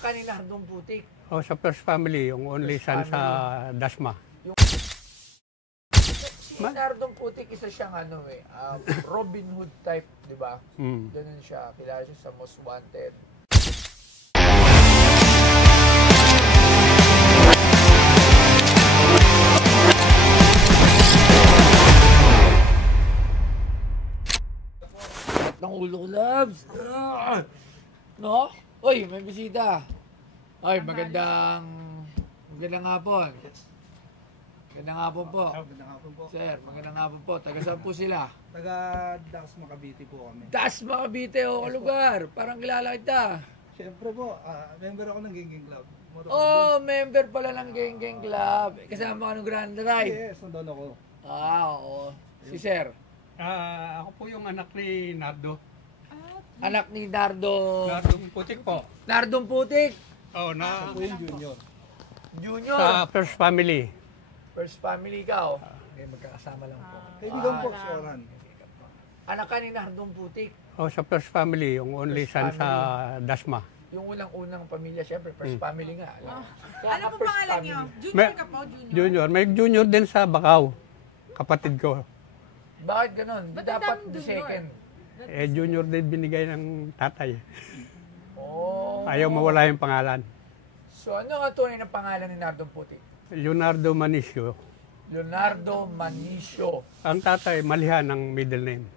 Anak ka ni Nardong Putik. Oh, sa First Family, yung only First son Family. sa Dasma. Si Nardong Putik, isa siyang Robin Hood type, di ba? Ganun siya. Kilala siya sa Most Wanted. Ng ulo ko, loves. No? Uy, may bisita. Ay, magandang hapon. Magandang hapon po. Magandang hapon po. Sir, magandang hapon po. Taga saan po sila? Taga Dasma, Cavite po kami. Dasma, Cavite, o lugar. Parang kilala kita. Siyempre po, member ako ng Geng Club. Oh, member pala ng Geng Club. Kasama ka ng Grand Ride. Yes, nandun ako. Oo. Si Sir. Ako po yung anak ni Nardo. Anak ni Nardo. Nardong Putik po. Nardong Putik. Oh, na Ako yung junior. Junior. sa First Family. First family ka, oh. Okay, magkakasama lang po. Kaibigan po si Oran. Anak ka ni Nardong Putik. Oh, sa First Family, yung only First son sa Dasma. Yung unang pamilya, syempre, first family nga. Ano po pangalan niyo? Junior May- ka po, junior? Junior. May junior din sa Bacau. Kapatid ko. Bakit ganun? Ba't Dapat ang the junior? second. Junior din binigay ng tatay. Oh. Ayaw mawala yung pangalan. So, ano ang tunay ng pangalan ni Nardong Putik? Leonardo Manicio. Leonardo Manicio. Ang tatay, Malihan ang middle name.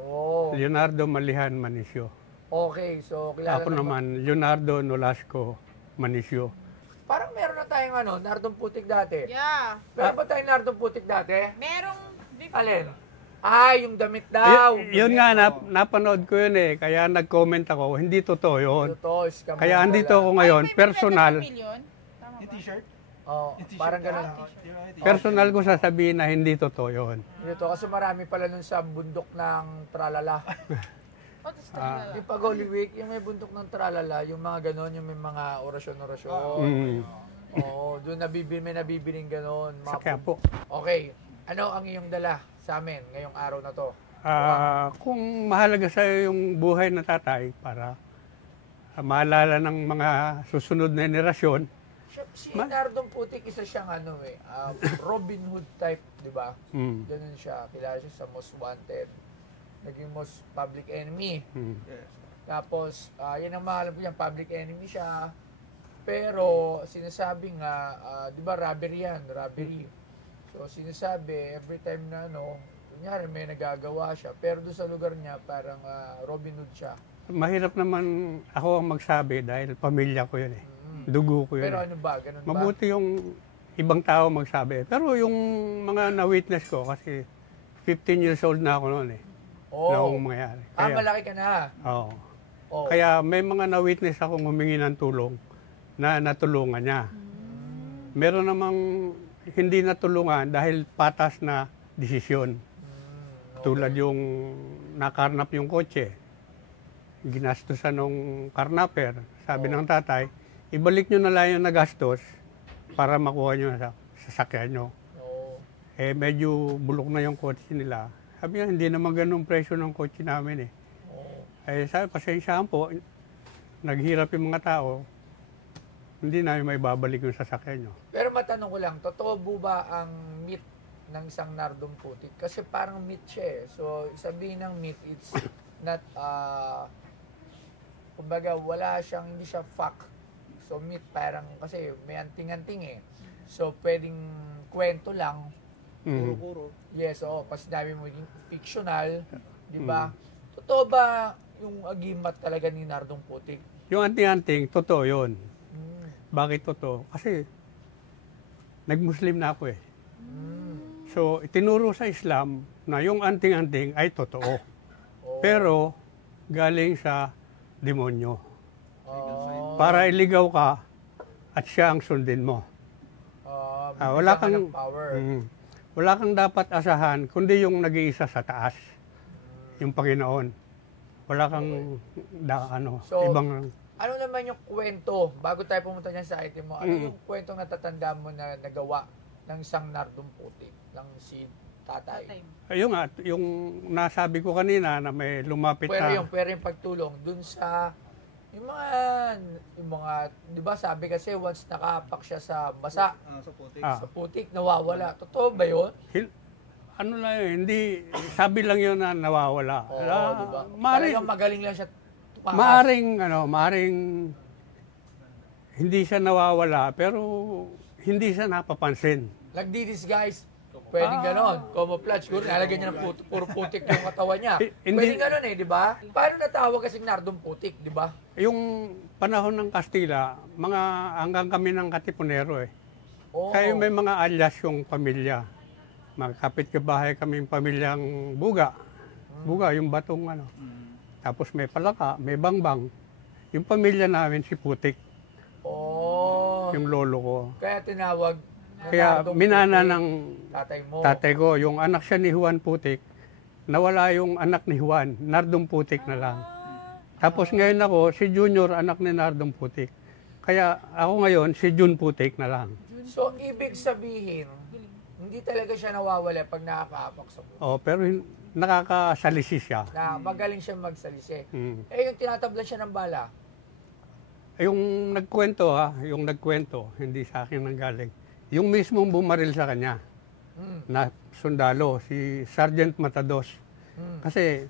Oh. Leonardo Malihan Manicio. Okay, so kilala Ako na ba? naman, Leonardo Nolasco Manicio. Parang meron na tayong Nardong Putik dati. Yeah. Meron ba tayong Nardong Putik dati? Merong... Alin? Yung damit daw. Yun nga, napanood ko yun eh. Kaya nag-comment ako, hindi totoo yun. Totoo, scam Kaya yan andito pala. ako ngayon, Ay, may personal. bigat ng milyon? Tama Yung ba? t-shirt? Oh, parang ganun. Personal ko sasabihin na hindi totoo yun. Ito, kasi marami pala nun sa bundok ng Tralala. Oh, tapos talaga. Yung pag Holy Week, yung may bundok ng Tralala, yung mga ganon, yung may mga orasyon-orasyon. Mm. Oo, doon may nabibiling ganon. Sa kaya po. Okay, ano ang iyong dala sa amin ngayong araw na to? Kung mahalaga sa yung buhay ng tatay para maalala ng mga susunod na henerasyon, Si Nardong Putik, isa siyang Robin Hood type, di ba? Ganun siya. Kilala siya sa Most Wanted. Naging most public enemy. Tapos, yan ang mga alam ko yan, public enemy siya. Pero, sinasabi nga, di ba, robbery yan, robbery. So, sinasabi, every time na, kunyari may nagagawa siya, pero doon sa lugar niya, parang Robin Hood siya. mahirap naman ako ang magsabi dahil pamilya ko yun eh. Dugo ko yun. Pero eh. ano ba, ganun ba? Mabuti yung ibang tao magsabi. Pero yung mga na-witness ko, kasi 15 years old na ako noon eh. Oo. Noong mangyari. Malaki ka na. Oo. Oh. Kaya may mga na-witness akong humingi ng tulong na natulungan niya. Meron namang hindi natulungan dahil patas na desisyon. Tulad yung nakarnap yung kotse. Ginastusan ng karnaper. Sabi ng tatay, ibalik nyo na lang yung nagastos para makuha nyo sa sasakyan nyo. Oo. Medyo bulok na yung kotse nila. Sabi niya, hindi naman ganun presyo ng kotse namin eh. Sabi, pasensyaan po, naghirap yung mga tao, hindi namin may babalik yung sasakyan nyo. Pero matanong ko lang, totoo po ba ang myth ng isang Nardong Putik? Kasi parang myth siya eh. So, sabihin ng myth, it's not, kumbaga, hindi siya fact. So, myth parang, kasi may anting-anting eh. So, pwedeng kwento lang. Kuro-kuro. Yes, oo. Kasi sinabi mo, yung fictional, di ba? Totoo ba yung agimat talaga ni Nardong Putik? Yung anting-anting, totoo yun. Bakit totoo? Kasi nag-Muslim na ako eh. So, itinuro sa Islam na yung anting-anting ay totoo. Pero, galing sa demonyo. Para iligaw ka at siya ang sundin mo. Wala kang power. Wala kang dapat asahan kundi yung nag-iisa sa taas. Yung Panginoon. Wala kang So, ibang. Ano naman yung kwento, bago tayo pumunta dyan sa item mo, ano yung kwento na tatanda mo na nagawa ng isang Nardong Putik, ng si tatay? Ayun nga, yung nasabi ko kanina na may lumapit Pero na. yung pagtulong dun sa Yung mga, di ba sabi kasi once nakapak siya sa basa, Sa putik. Ah. sa putik, nawawala. Totoo ba yun? Ano lang yun, hindi, sabi lang yun na nawawala. Oo, di ba? Maaring, Talagang magaling lang siya tumakas. maaring, hindi siya nawawala, pero hindi siya napapansin. Nagdi-disguise. Pwedeng ganon. Camouflage. Siguro nalagyan niya ng puro putik yung katawan niya. Hindi- Pwedeng ganon di ba? Paano natawag kasing Nardong Putik, di ba? Yung panahon ng Kastila, hanggang kami ng Katipunero eh. Oo. Kaya may mga alias yung pamilya. Magkapit kabahay kami yung pamilyang Buga. Buga, yung batong ano. Tapos may Palaka, may Bangbang. Yung pamilya namin si Putik, Oo. yung lolo ko. Kaya tinawag na Kaya Nardong minana Putik, ng tatay mo. tatay ko, yung anak siya ni Juan Putik, nawala yung anak ni Juan, Nardong Putik na lang. Tapos ngayon ako, si Junior, anak ni Nardong Putik. Kaya ako ngayon, si Jun Putik na lang. So, ibig sabihin, hindi talaga siya nawawala pag nakakaapak sa buhay. Oh, pero nakakasalisi siya. Na magaling siya magsalisi. Mm. Eh, yung tinatablan siya ng bala. Yung nagkwento, hindi sa akin nanggaling. Yung mismong bumaril sa kanya, na sundalo, si Sergeant Matados. Kasi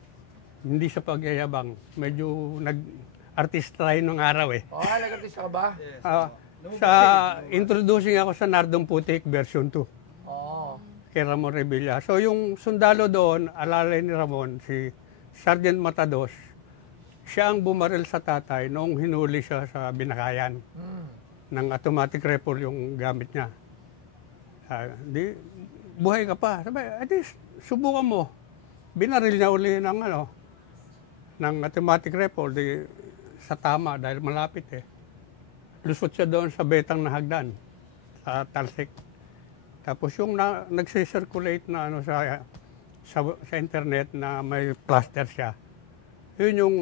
hindi sa pagyayabang, medyo nag-artista tayo nung araw eh. Oh, nag-artista ka ba? Yes. Sa introducing ako sa Nardong Putik version 2 Oo. kay Ramon Revilla. So yung sundalo doon, alalay ni Ramon, si Sergeant Matados, siya ang bumaril sa tatay noong hinuli siya sa Binakayan. Ng automatic rifle yung gamit niya. Di, buhay ka pa. Sabi, at least, subukan mo. Binaril niya uli ng automatic rifle sa tama dahil malapit eh. Lusot siya doon sa betang na hagdan, sa talsik. Tapos yung nagsi-circulate na sa internet na may plaster siya, yun yung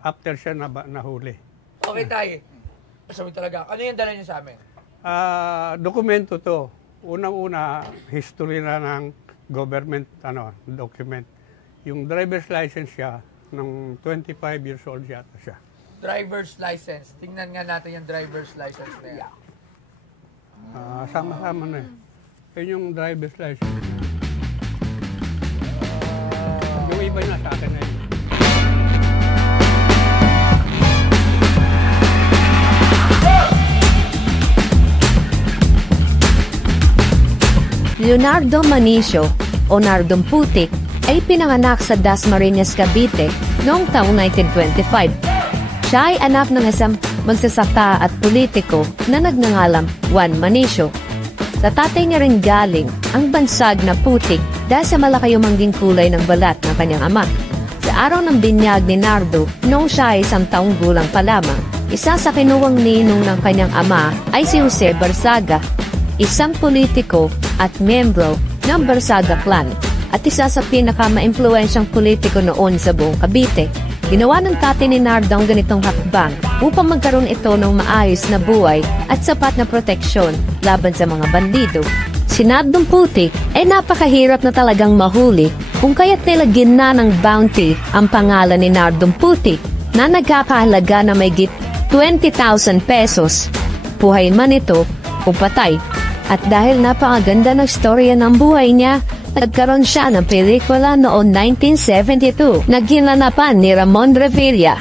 after siya nahuli. Okay, tayo. Sabi talaga, ano yung dala niyo sa amin? Dokumento to. Unang-una, history na ng government document. Yung driver's license siya, ng 25 years old yata siya. Driver's license. Tingnan nga natin yung driver's license na yan. Sama-sama na eh. Yun yung driver's license. Yung iba na sa akin na yun. Leonardo Manicio o Nardong Putik ay pinanganak sa Dasmariñas, Cavite noong taong 1925. Siya ay anak ng isang magsasaka at politiko na nagngangalang Juan Manicio. Sa tatay niya rin galing ang bansag na putik dahil sa malaki yung mangging kulay ng balat ng kanyang ama. Sa araw ng binyag ni Nardo, noong siya ay 1 taong gulang pa lamang, isa sa kinuwang ninong ng kanyang ama ay si Jose Barzaga, isang politiko at membro ng Barzaga clan at isa sa pinaka-maimpluwensyang politiko noon sa buong Cavite. Ginawa ng tatay ni Nardo ang ganitong hakbang upang magkaroon ito ng maayos na buhay at sapat na proteksyon laban sa mga bandido. Si Nardong Putik ay napakahirap na talagang mahuli kung kaya't nilagyan na ng bounty ang pangalan ni Nardong Putik na nagkakahalaga na mayigit 20,000 pesos. Buhay man ito o patay. At dahil napakaganda ng storya ng buhay niya, nagkaroon siya ng pelikula noong 1972 na ginanapan ni Ramon Revilla.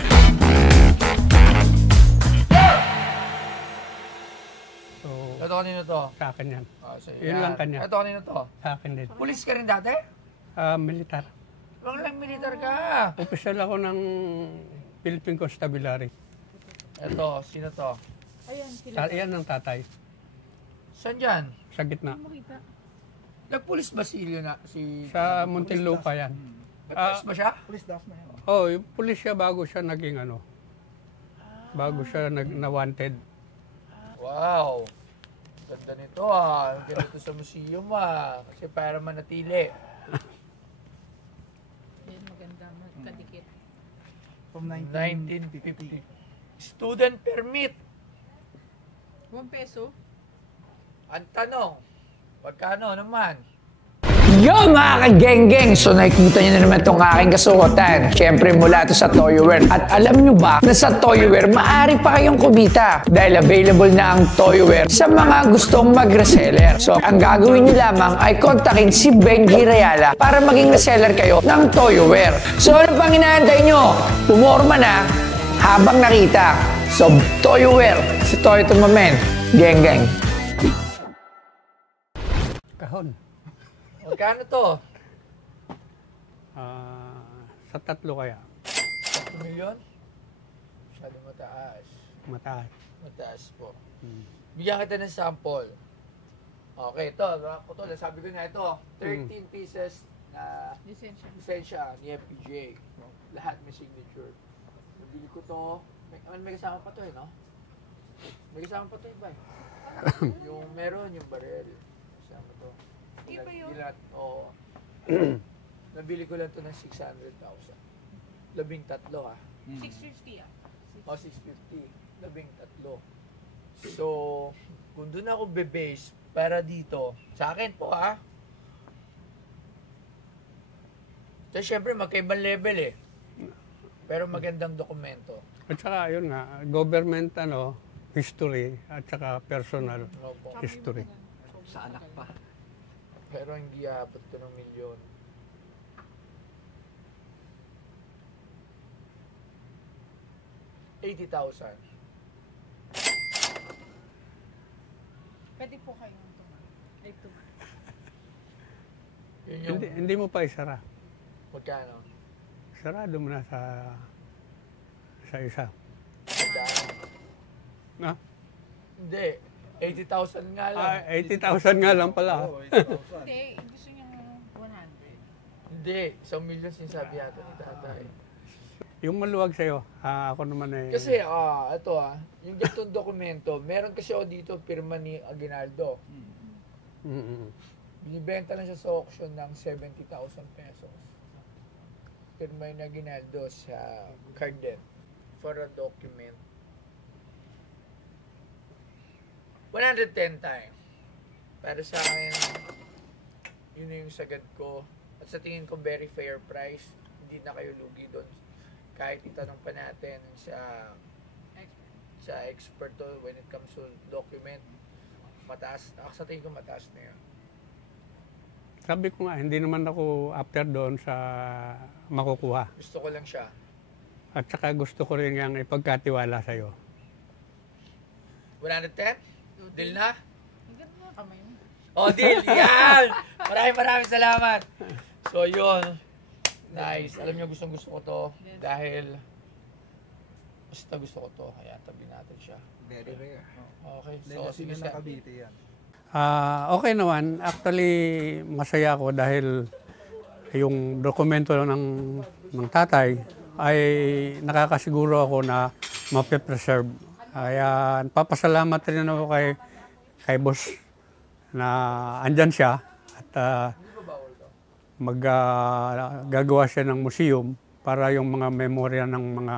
So, Ito kanino to? sa akin yan. So, Yun lang kanya. Ito kanino to? Sa akin din. Pulis ka rin dati? Militar. Bang lang militar ka. Opisyal ako ng Philippine Constabulary. Ito, sino to? Ayan, sila. Yan ang tatay. Saan dyan? Sa gitna. Makita. Nagpulis ba si Sa Muntinlupa yan. Nagpulis ba siya? Police dash na yun. Oh, yung pulis siya bago siya naging bago siya na-wanted. Wow. Ganda nito ah. Ang ganito sa museum ah. Kasi para manatili. Ayan, maganda. Magkadikit. From 1950. Student permit. 1 peso. Ang tanong, pagkano naman? Yo mga ka-geng-geng! So nakikita nyo na naman itong aking kasuotan. Siyempre mula ito sa Toyoware. At alam nyo ba na sa Toyoware, maaari pa kayong kumita. Dahil available na ang Toyoware sa mga gustong mag-reseller. So ang gagawin nyo lamang ay kontakin si Benji Rayala para maging reseller kayo ng Toyoware. So ano pang inaantay nyo? Pumorma na habang nakita. So Toyoware, si Toyo Tumamen. Geng-geng. Kahon. Magkano to? Sa 3 kaya. 1 milyon? Masyado mataas. Mataas. Mataas po. Bigyan kita ng sample. Okay, ito. Sabi ko na ito. 13 pieces na Lisensya. lisensya ni FPGA. Lahat may signature. Nabili ko to. May kasama pa to eh, no? May kasama pa to iba eh. Yung meron, yung barrel. Kasama to. Iba yun? Oo. Nabili ko lang to ng 600,000. 13 ah. 650 ah. O 650. 13. So, kung doon ako be-base para dito, sa akin po ah. So, syempre magkaibang level eh. Pero magandang dokumento. At saka yun nga, government history at saka personal Opo. history. Sa anak pa. Pero hindi aabot to ng milyon. $80,000. Pwede po kayong tumahan. Ay, tumahan. Yun yung Hindi mo pa isara. magkano? Sarado mo na sa isa. Magkano? Na? Hindi. 80,000 nga lang. 80,000 nga lang pala. Oo, 80,000. Hindi, gusto niyang 100. Hindi. 1 milyon sinasabi yata ni tatay. Yung maluwag sa'yo, ako naman Kasi, ito yung gatong dokumento, meron kasi ako dito pirma ni Aguinaldo. Binibenta lang siya sa auction ng 70,000 pesos. Pirma ni Aguinaldo sa Carden for a document. 110 times. Para sa akin, yun yung sagad ko. At sa tingin ko, very fair price. Hindi na kayo lugi doon. Kahit itanong pa natin sa expert to when it comes to document, mataas. Sa tingin ko, mataas na yun. Sabi ko nga, hindi naman ako after doon sa makukuha. Gusto ko lang siya. At saka gusto ko rin yung ipagkatiwala sa'yo. 110? Deal na? Hanggang mga kamay mo. Oh, deal! Yan! Maraming salamat. So, yun. Nice. Alam niyo, gustong-gusto ko to. Dahil, basta gusto ko to. Kaya tabi natin siya. Very rare. Okay. So, Legacy sige na siya. ng Cavite yan. Okay naman. Actually, masaya ako dahil yung dokumento ng tatay ay nakakasiguro ako na mape-preserve. Kaya papasalamat rin ako kay boss na andyan siya at gagawa siya ng museum para yung mga memorya ng mga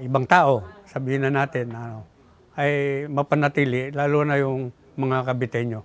ibang tao, sabihin na natin, ay mapanatili, lalo na yung mga Caviteño.